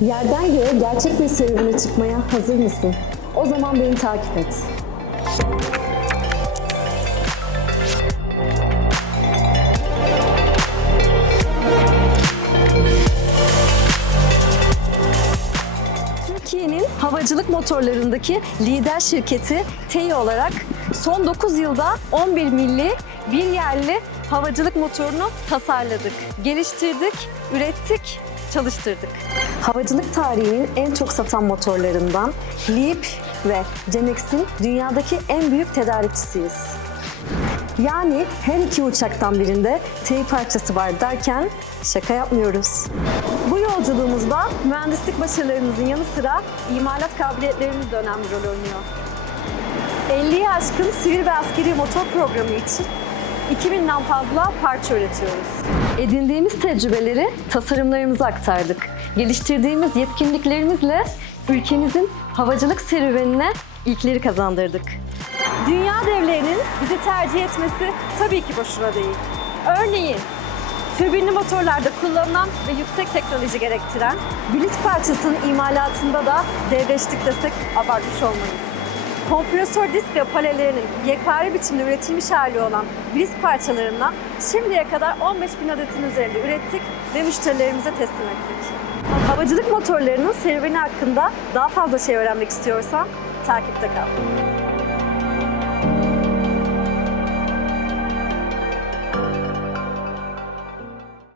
Yerden göğe gerçek bir serüvene çıkmaya hazır mısın? O zaman beni takip et. Türkiye'nin havacılık motorlarındaki lider şirketi TEİ olarak son 9 yılda 11 milli bir yerli havacılık motorunu tasarladık, geliştirdik, ürettik, çalıştırdık. Havacılık tarihinin en çok satan motorlarından LEAP ve Genex'in dünyadaki en büyük tedarikçisiyiz. Yani her iki uçaktan birinde TEİ parçası var derken şaka yapmıyoruz. Bu yolculuğumuzda mühendislik başarılarımızın yanı sıra imalat kabiliyetlerimiz de önemli rol oynuyor. 50'yi aşkın sivil ve askeri motor programı için 2000'den fazla parça üretiyoruz. Edindiğimiz tecrübeleri tasarımlarımıza aktardık. Geliştirdiğimiz yetkinliklerimizle ülkemizin havacılık serüvenine ilkleri kazandırdık. Dünya devlerinin bizi tercih etmesi tabii ki boşuna değil. Örneğin türbinli motorlarda kullanılan ve yüksek teknoloji gerektiren bilit parçasının imalatında da devleştik desek abartmış olmayız. Kompresör disk ve palelerinin yekpare biçimde üretilmiş hali olan blisk parçalarından şimdiye kadar 15 bin adetin üzerinde ürettik ve müşterilerimize teslim ettik. Havacılık motorlarının serüveni hakkında daha fazla şey öğrenmek istiyorsan takipte kal.